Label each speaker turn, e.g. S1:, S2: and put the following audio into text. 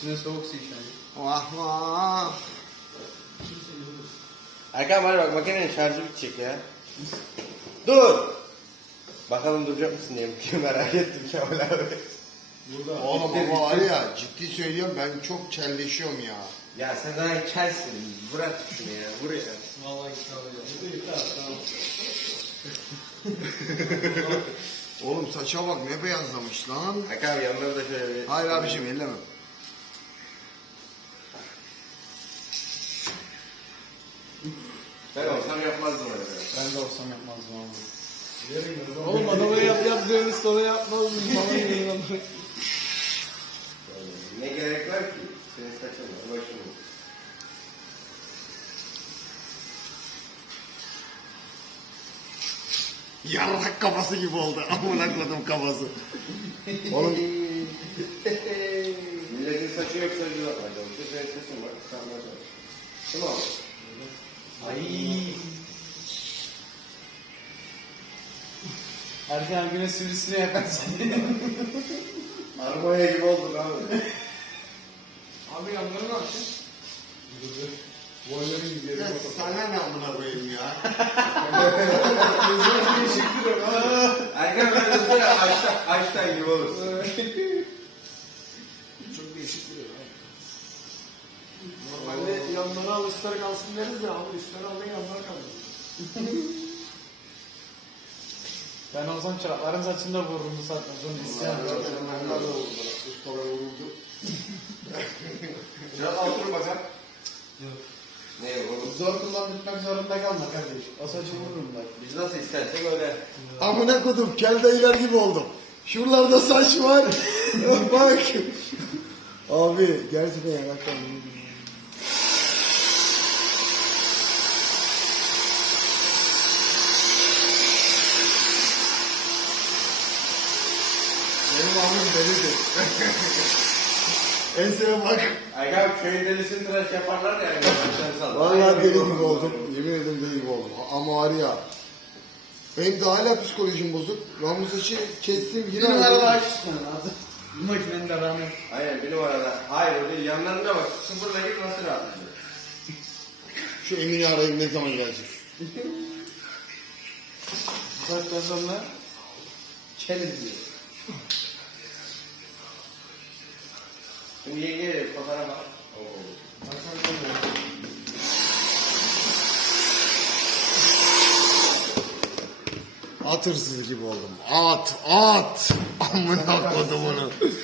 S1: Üstüne soğuk su içmeli.
S2: Vah vah.
S3: Erkan bana bak, makinenin şarjı bitecek ya. Dur! Bakalım duracak mısın diye merak ettim Kemal abi.
S2: Oğlum ama var ya, ciddi söylüyorum, ben çok kelleşiyorum ya.
S3: Ya sen daha kelsin. Bırak şunu ya. Buraya.
S1: Vallahi tamam.
S2: Oğlum saça bak ne beyazlamış lan.
S3: Erkan abi yanları da şöyle bir...
S2: Hayır abiciğim elleme.
S3: Ben olsam yapmazdım öyle.
S1: Ben de olsam yapmazdım abi. Oğlum adamı yap diyoruz sonra yapmazdım falan diyor.
S3: Ne gerek var ki? Senin saçın var. Başın var.
S2: Yarrak kafası gibi oldu. Amına koydum kafası. Oğlum
S3: Milletin saçı yok, saçı var. Hadi şu senin saçın var. Sen de var. Şunu al.
S1: Ay. Erken güne sürüsüne yakarsın.
S3: Armanya gibi oldun abi.
S1: Abi yanları ne yapacaksın? Boyları gibi
S2: ya sana ne amına koyayım ya.
S3: Erkan ben de sana Einstein gibi olursun.
S1: Çok değişik duruyor abi. Normalde yanları al üstleri kalsın deriz ya abi üstleri aldın yanlar kaldı. Ben olsam çırakların saçında vururum bu saatten sonra isyan.
S2: Onlar da oldu. Ustalar vuruldu.
S3: Şuna otur bakalım. Ne oğlum?
S1: Zor kullandırmak zorunda kalma kardeş. O saçı vururum bak.
S3: Biz nasıl istersek öyle.
S2: Amına koydum kel dayılar gibi oldum. Şuralarda saç var. Bak. Abi gerçekten yanaktan. Benim abim delidir. Enseye bak.
S3: Erkan köyün delisini tıraş yaparlar ya.
S2: Vallahi deli gibi oldum. Yemin ederim deli gibi oldum. Ama var ya. Benim de hala psikolojim bozuk. Ben bu saçı kestim yine.
S1: Bir numaralı aç tutman lazım. Bu makinenin de rağmen.
S3: Aynen bir numarada. Hayır o değil. Yanlarına bak. Sıfırla git nasıl rahat.
S2: Şu Emin'i arayayım ne zaman gelecek?
S1: Bu saatten sonra kelim diyor.
S3: Şimdi yenge fotoğrafa bak.
S2: At hırsızı gibi oldum. At. Amına koydum onu.